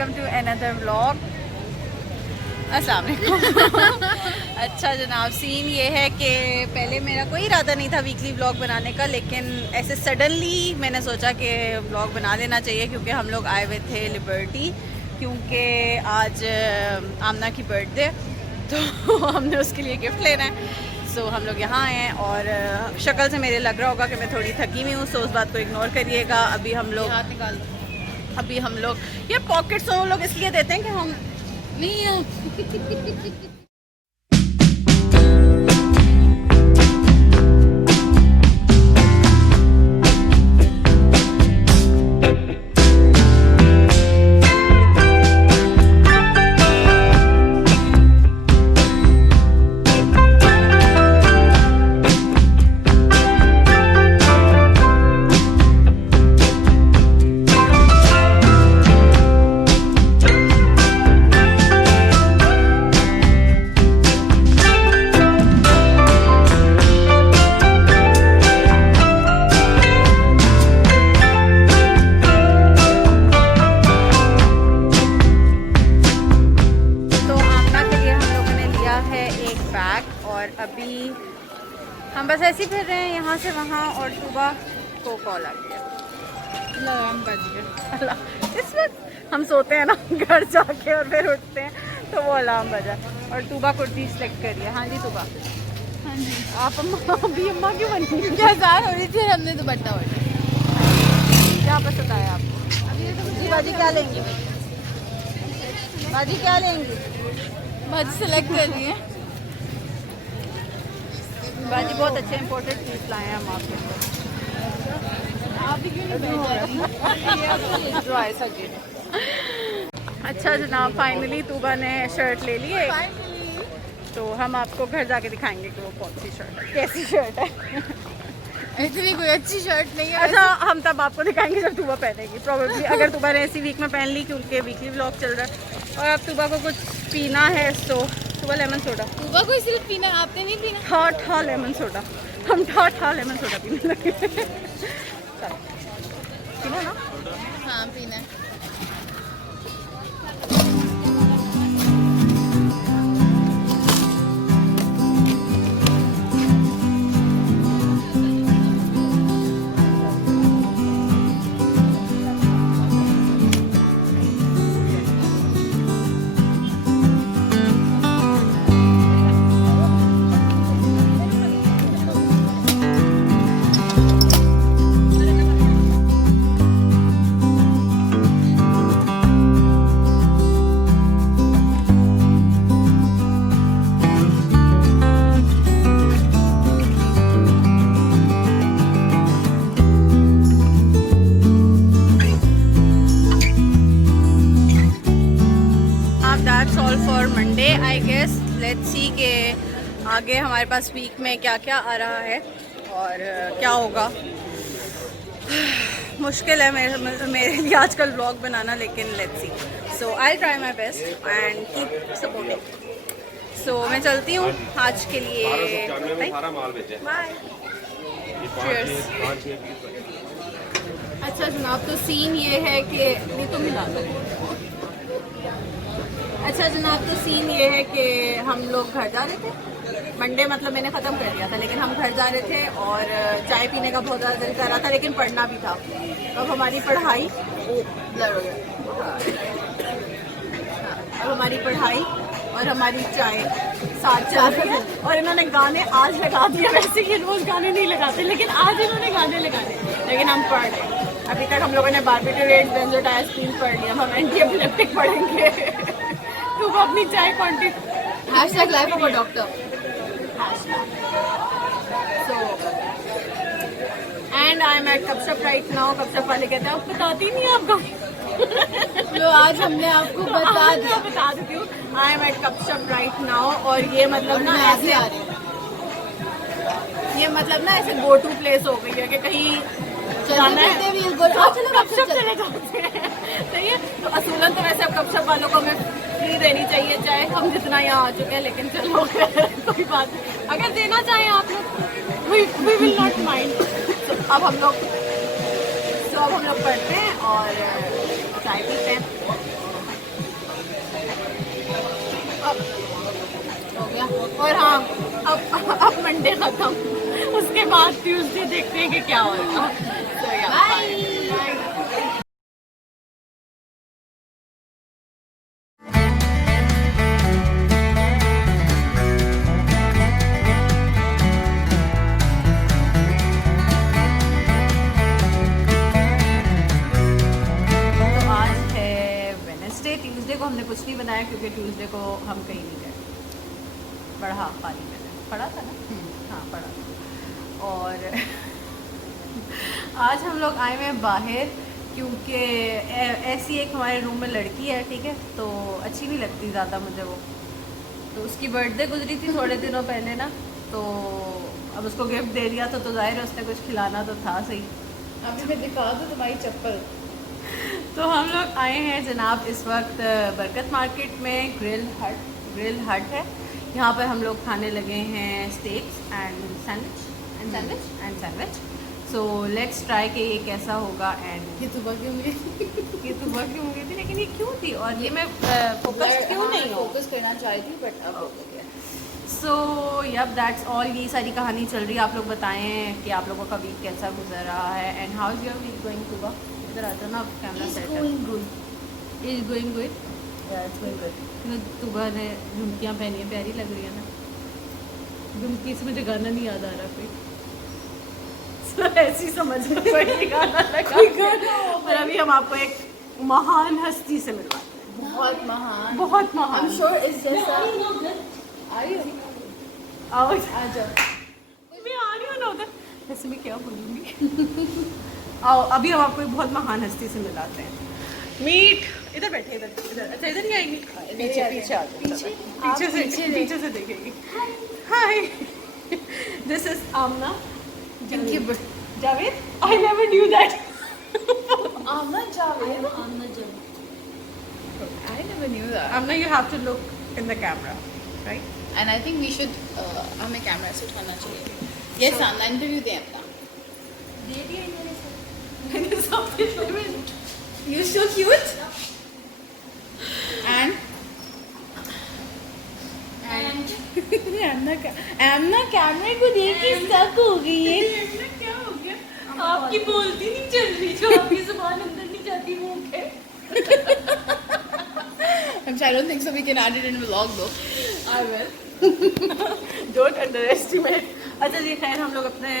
Welcome to another vlog. अस्सलाम वालेकुम। अच्छा जनाब, सीन ये है कि पहले मेरा कोई इरादा नहीं था वीकली व्लॉग बनाने का, लेकिन ऐसे सडनली मैंने सोचा कि व्लॉग बना लेना चाहिए क्योंकि हम लोग आए हुए थे लिबर्टी, क्योंकि आज आमना की बर्थडे, तो हमने उसके लिए गिफ्ट लेना है। सो हम लोग यहाँ आए हैं और शक्ल से मेरे लग रहा होगा कि मैं थोड़ी थकी हुई हूँ, सो उस बात को इग्नोर करिएगा। अभी हम लोग ये पॉकेट्स हम लोग इसलिए देते हैं कि हम नहीं अभी हम बस ऐसे ही फिर रहे हैं यहाँ से वहाँ, और सुबह को कॉल आ गया, अलार्म बज गया। इस वक्त हम सोते हैं ना घर जाके और फिर उठते हैं, तो वो अलार्म बजा और तूबा कुर्ती सेलेक्ट करिए। हाँ जी तूबा, हाँ जी आप अभी अम्मा क्यों बनी? हजार हो रही थी, हमने दुपट्टा ओढ़ा। क्या पसंद आया आपको? जी बाजी क्या लेंगी? बाजी क्या लेंगी? बाजी सेलेक्ट कर रही है। बाजी बहुत अच्छे इम्पोर्टेड पीस लाए हैं हम आपके लिए। अच्छा जनाब, फाइनली तूबा ने शर्ट ले ली है, तो हम आपको घर जाके दिखाएंगे कि वो कौन सी शर्ट है, कैसी शर्ट है। इतनी कोई अच्छी शर्ट नहीं है। अच्छा हम तब आपको दिखाएंगे जब तूबा पहनेगी, प्रोबेबली अगर तूबा ने ऐसी वीक में पहन ली, क्योंकि वीकली व्लॉग चल रहा है। और अब तूबा को कुछ पीना है, तो सुबह लेमन सोडा। सुबह को सिर्फ पीना, आपने नहीं पीना? ठा लेमन सोडा, हम ठा लेमन सोडा पीने लगे। पीना ना? हाँ पीना है। For Monday I guess, let's see के आगे हमारे पास वीक में क्या क्या आ रहा है और क्या होगा। मुश्किल है मेरे लिए आजकल व्लॉग बनाना, लेकिन let's see. So I try my best and keep supporting. So मैं चलती हूँ आज के लिए, बाय। अच्छा जनाब, तो सीन ये है कि नहीं तो मिला दो। अच्छा जनाब, तो सीन ये है कि हम लोग घर जा रहे थे मंडे, मतलब मैंने ख़त्म कर दिया था, लेकिन हम घर जा रहे थे और चाय पीने का बहुत ज़्यादा दिल कर रहा था, लेकिन पढ़ना भी था। अब हमारी पढ़ाई और हमारी चाय साथ चल रही है। और इन्होंने गाने आज लगा दिए, वैसे ये रोज़ गाने नहीं लगाते, लेकिन आज इन्होंने गाने लगा दिए, लेकिन हम पढ़ रहे हैं। अभी तक हम लोगों ने बार्बिट्यूरेट्स, बेंजोडाइएस्पिन पढ़ लिया, हम एंटी एपिलेप्टिक पढ़ेंगे। तो वो अपनी चाय quantity #life of a doctor। So and I am at कपशप right now। कपशप वाले कहते हैं आप बताती नहीं आपका तो आज हमने आपको बता देती हूँ। I am at कपशप right now, और ये मतलब ना ऐसे आ रही है, ये मतलब ना ऐसे गो टू प्लेस हो गई है कि कहीं जाना है चलो कपशप चले जाते हैं। सही है, तो असूलन तो वैसे अब कपशप वालों को हमें फ्री देनी चाहिए चाहे, हम जितना यहाँ आ चुके हैं, लेकिन चलो कोई बात नहीं, अगर देना चाहें आप लोग वी विल नॉट माइंड। अब हम लोग पढ़ते हैं और चाय पीते हैं। और हाँ, अब मंडे खत्म, उसके बाद ट्यूसडे देखते हैं कि क्या होगा। तो बाय। ट्यूसडे को हमने कुछ नहीं बनाया क्योंकि ट्यूसडे को हम कहीं नहीं गए। पढ़ा पानी मैंने पढ़ा था ना, हाँ पढ़ा था। और आज हम लोग आए हुए हैं बाहर क्योंकि ऐसी एक हमारे रूम में लड़की है, ठीक है, तो अच्छी नहीं लगती ज़्यादा मुझे वो, तो उसकी बर्थडे गुजरी थी थोड़े दिनों पहले ना, तो अब उसको गिफ्ट दे दिया तो जाहिर है उसने कुछ खिलाना तो था सही। अभी मैं दिखा दूँ तुम्हारी चप्पल। तो हम लोग आए हैं जनाब इस वक्त बरकत मार्केट में, ग्रिल हट है, यहाँ पर हम लोग खाने लगे हैं stakes and sandwich. So let's try कि ये कैसा होगा। एंड ये सुबह की उंगली थी, लेकिन ये क्यों थी और ये मैं फोकस क्यों नहीं फोकस करना चाहती थी बट अब हो गया। सो यप दैट्स ऑल, यही सारी कहानी चल रही है। आप लोग बताएं कि आप लोगों का वीक कैसा गुजर रहा है and how is your week going to. इधर आ जाओ ना, कैमरा सेट है। Is going good. तुबा ने झुमकियाँ पहनी है, प्यारी लग रही है ना। झुमकी से मुझे गाना नहीं याद आ रहा कोई, ऐसी समझ में पड़ी गाना लगा। और अभी हम आपको एक महान हस्ती से मिलवाते हैं। बहुत महान, बहुत महान। I'm sure इस जैसा आओ आ जाओ। मैं आ रही हूँ ना उधर, वैसे मैं क्या बोलूँगी। आओ अभी हम आपको एक बहुत महान हस्ती से मिलाते हैं। मीट इधर बैठे, इधर अच्छा इधर नहीं आएंगी, पीछे आ जाओ, पीछे से देखेंगी। Hi, this is Amna Javed. I never knew that. Amna Javed. I never knew that. Amna, you have to look in the camera, right? And I think we should हमें कैमरा से उठाना चाहिए। Yes, आमना इंटरव्यू दें अपना। दे दिया इन्होंने सब। मैंने सब कुछ। You so cute. And आमना कैमरे को देख के स्टक हो गई है। क्या हो गया? आपकी बोलती नहीं चल रही, जो आपकी जुबान अंदर नहीं जाती मुंह के। I don't think so. We can add it in a vlog though. I will. Don't underestimate. अच्छा जी, खैर हम लोग अपने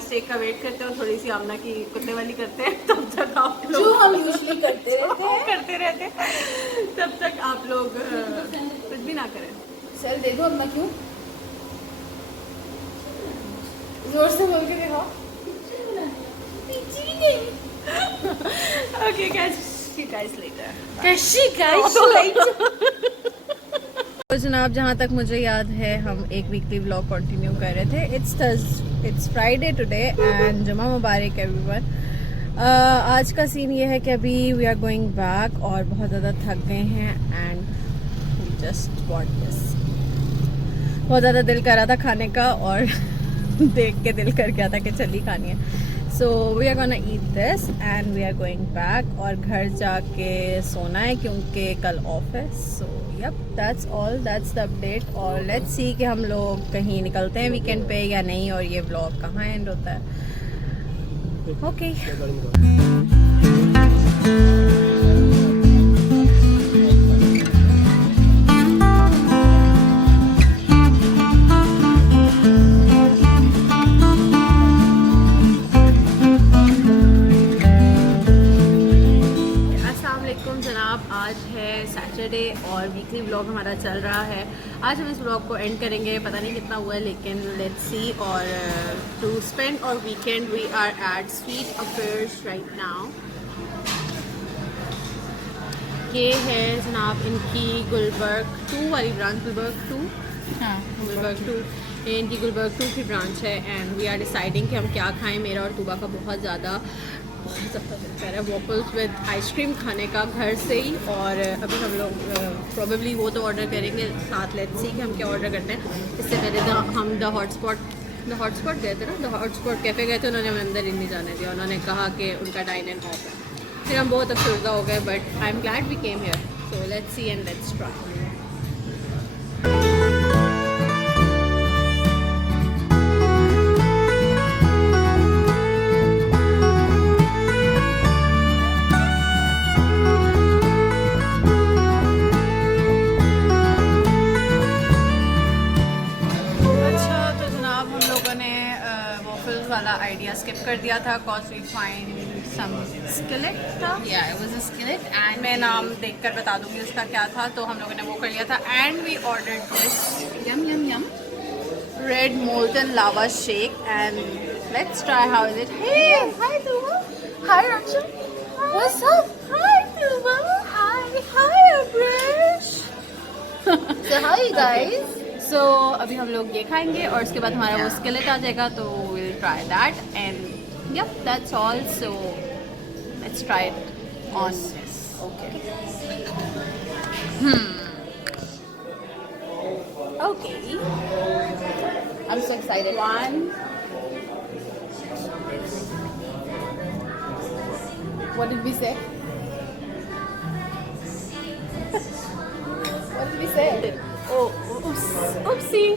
स्टेक का वेट करते हैं और थोड़ी सी आमना की कुत्ते वाली करते हैं, तब तक आप लोग जो हम यूजुअली करते रहते हैं तब तक आप लोग कुछ भी ना करें। सेल दे दो अपना, क्यों जोर से बोल के दिखाओ। Okay guys, see you guys later. तो जनाब, जहाँ तक मुझे याद है हम एक वीकली व्लॉग कंटिन्यू कर रहे थे। इट्स फ्राइडे टुडे एंड जुमा मुबारक एवरीवन। आज का सीन ये है कि अभी वी आर गोइंग बैक और बहुत ज़्यादा थक गए हैं and we just want this. बहुत ज़्यादा दिल कर रहा था खाने का और देख के दिल कर गया था कि चली खानी है। So we are gonna eat this and we are going back और घर जाके सोना है क्योंकि कल ऑफ है। So yup, that's all, that's the update. और लेट्स सी कि हम लोग कहीं निकलते हैं वीकेंड पे या नहीं और ये व्लॉग कहाँ एंड होता है। ओके जनाब, आज है सैटरडे और वीकली व्लॉग हमारा चल रहा है। आज हम इस व्लॉग को एंड करेंगे, पता नहीं कितना हुआ है लेकिन लेट्स सी। और to spend our weekend we are at Sweet Affairs right now. ये है जनाब इनकी गुलबर्ग 2 वाली ब्रांच, गुलबर्ग 2 इनकी गुलबर्ग 2 की ब्रांच है एंड वी आर डिसाइडिंग कि हम क्या खाएं। मेरा और तुबा का बहुत ज़्यादा कह रहा है वॉफल्स विद आइसक्रीम खाने का घर से ही। और अभी हम लोग प्रोबेबली वो तो ऑर्डर करेंगे साथ, लेट्स सी कि हम क्या ऑर्डर करते हैं। इससे पहले हम द हॉटस्पॉट गए थे ना, द हॉटस्पॉट कैफ़े गए थे, उन्होंने हमें अंदर ही नहीं जाने दिया। उन्होंने कहा कि उनका डाइन एंड ऑफ है। फिर हम बहुत अफसरदा हो गए but I am glad we came here. So let's see and let's try. कर दिया था cause we find some skillet था. Yeah, it was a skillet and मैं नाम देखकर बता दूंगी उसका क्या था. तो हम लोगों ने वो कर लिया था and we ordered this yum yum yum. red molten lava shake and let's try how is it. Hey, hi Tuba. Hi Raksha. What's up? Hi Tuba. Hi Abrish. So hi guys. So अभी हम लोग ये खाएंगे और उसके बाद हमारा वो skillet आ जाएगा तो we'll try that and yep that's all. So let's try it on this. Okay. Okay. I'm so excited. One. What did we say? What did we say? Oh, oopsie.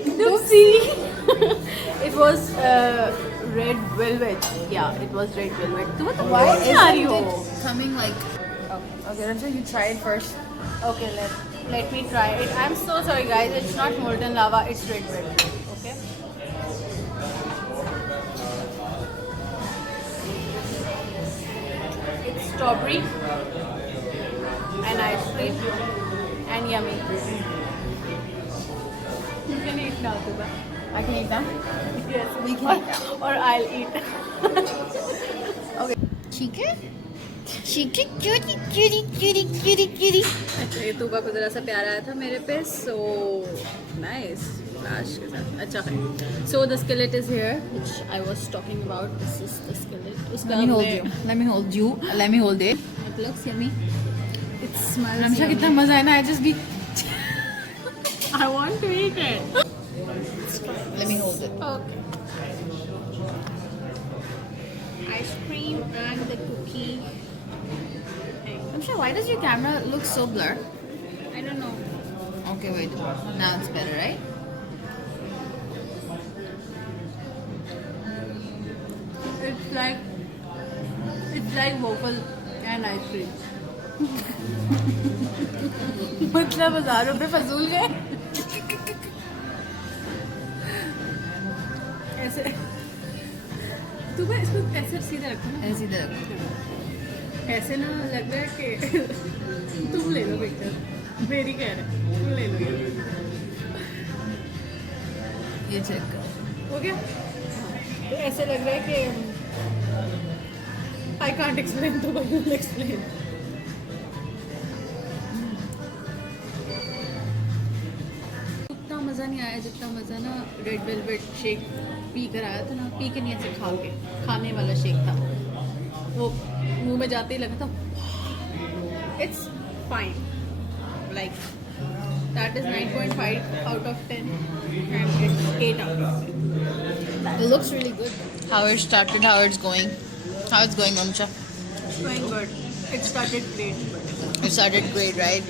It was red velvet. Yeah, it was red velvet. तो मतलब Why कौन सी आ रही isn't हो? it coming like? Okay, Ramsha, you try it first. Okay, let me try it. I'm so sorry guys. It's not molten lava. It's red velvet. Okay. It's strawberry and ice cream and yummy. You can eat now, Tuba. I can eat that. Yes, We can eat that. or I'll eat. Okay. Chicken? Chicken, cutie. अच्छा ये तुबा को ज़रा सा प्यार आया था मेरे पे सो नाइस फ्लैश के साथ अच्छा है so the skillet is here which I was talking about this is the skillet उसका Let me hold you. Let me hold it. It looks yummy it smells Ramsha, कितना मजा है ना? I just be. I want to eat it Let me hold it. Okay ice cream and the cookie Ramsha, why does your camera look so blurred? I don't know Okay, wait. Now it's better, right? It's like waffle and ice cream. मतलब 1000 रुपए फजूल गए ऐसे तू मैं इसको ऐसे सीधा रखो ना ऐसे इधर रखो. ऐसे ना लग रहा है कि तुम ले लो पिक्चर मेरी कह रहे तुम ले लो ये check करो. हो गया तो ऐसे लग रहा है कि I can't explain तो you'll explain उतना मज़ा नहीं आया जितना मज़ा ना रेड वेलवेट शेक पी कर आया था ना पी के नहीं ऐसे खा के खाने वाला शेक था वो मुंह में जाते ही लगा था it's fine like that is 9.5 out of 10 and it's 8 out of 10 It looks really good. How it started, how it's going. How it's going, Ramsha? it's going good it started great It started great, right?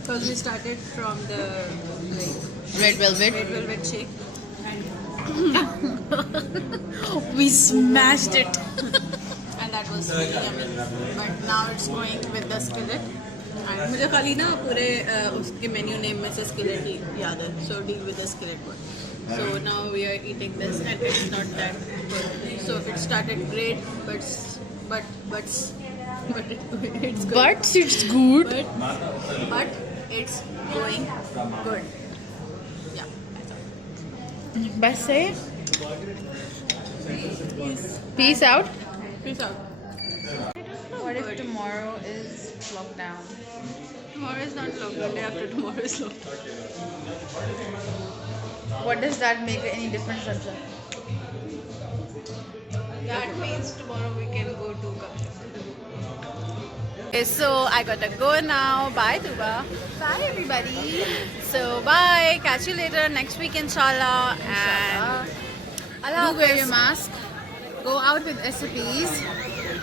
because we started from the like Red velvet. red velvet shake and We smashed it. and that was really yummy but now it's going with the skillet and मुझे खाली ना पूरे उसके menu name में से skillet ही याद है so deal with the skillet one so now we are eating this and it's not that good so it started great but it's good But it's good. but it's going good yeah that's all. Best say. Peace out. Peace out. What if tomorrow is lockdown? Tomorrow is not lockdown. Day after tomorrow is lockdown. What does that make any difference, Ramsha? That means tomorrow we can go to Okay, so I gotta go now. Bye, Tuba. Bye, everybody. So bye. Catch you later next week, inshallah. And Allah Do wear Hafiz. your mask. Go out with SOPs.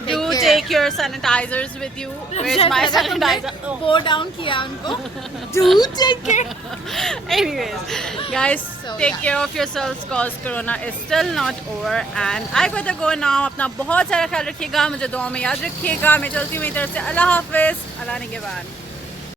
Do care. take your sanitizers with you. Where's my sanitizer? Oh. Pour down किया उनको. Do take care. Anyways, guys, So, take yeah. care of yourselves cause Corona is still not over and I gotta go now. अपना बहुत सारा ख्याल रखिएगा मुझे दुआ में याद रखिएगा मैं चलती हूँ मेरी तरफ से अल्लाह हाफिज अल्लाह निगहबान.